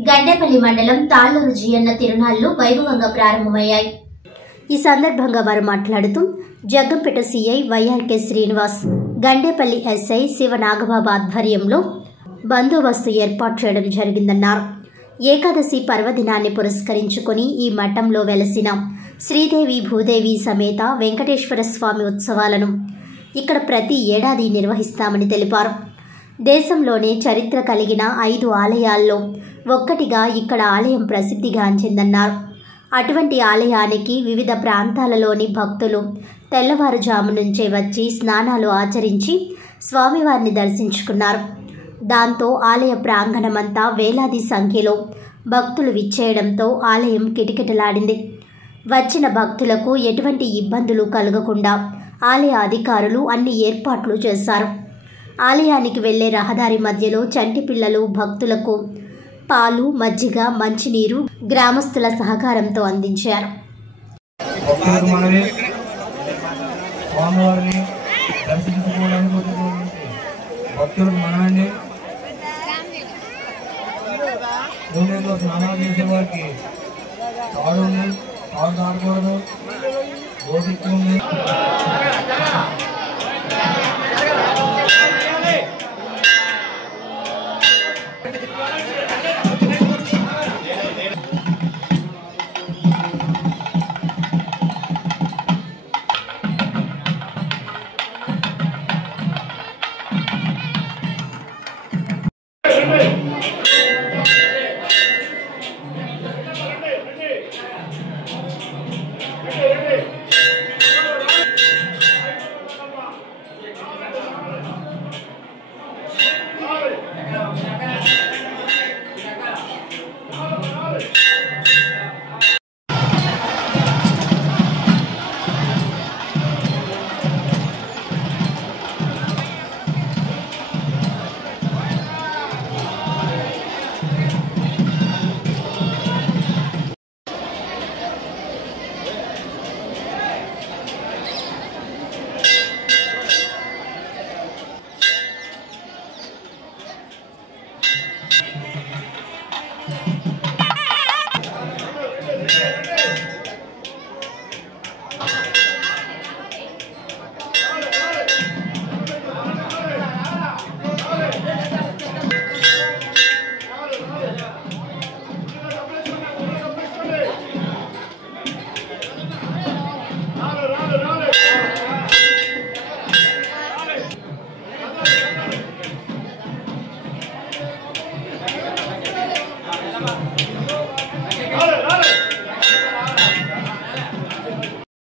గండేపల్లి మండలం తాళ్లూరు జీయన్న తిరునాళ్లు వైభవంగా ప్రారంభమయ్యాయి. ఈ సందర్భంగా వారు మాట్లాడుతూ Jaggampeta CI YRK Srinivas, Gandepalli SI Sivanagababu ఆధ్వర్యంలో బందోబస్తు ఏర్పాటు చేయడం జరిగిందన్నారు. ఏకాదశి పర్వదినాన్ని పురస్కరించుకుని ఈ మఠంలో వెలసిన శ్రీదేవి భూదేవి సమేత వెంకటేశ్వర స్వామి ఉత్సవాలను ఇక్కడ ప్రతి ఏడాది నిర్వహిస్తామని తెలిపారు. దేశంలోనే చరిత్ర కలిగిన 5 ఆలయాల్లో ఒక్కటిగా ఇక్కడ ఆలయం ప్రసిద్ధిగాంచిందన్నారు. అటువంటి ఆలయానికి వివిధ ప్రాంతాలలోని భక్తులు తెల్లవారుజాము నుంచే వచ్చి స్నానాలు ఆచరించి స్వామివారిని దర్శించుకున్నారు. దాంతో ఆలయ ప్రాంగణమంతా వేలాది సంఖ్యలో భక్తులు విచ్చేయడంతో ఆలయం కిటకిటలాడింది. వచ్చిన భక్తులకు ఎటువంటి ఇబ్బందులు కలగకుండా ఆలయ అధికారులు అన్ని ఏర్పాట్లు చేశారు. ఆలయానికి వెళ్లే రహదారి మధ్యలో చంటి పిల్లలు భక్తులకు పాలు, మజ్జిగ, మంచినీరు గ్రామస్తుల సహకారంతో అందించారు. స్నానాలు చేసే వారికి తాడు తాడకూడదు, ఓపిక ఉంది.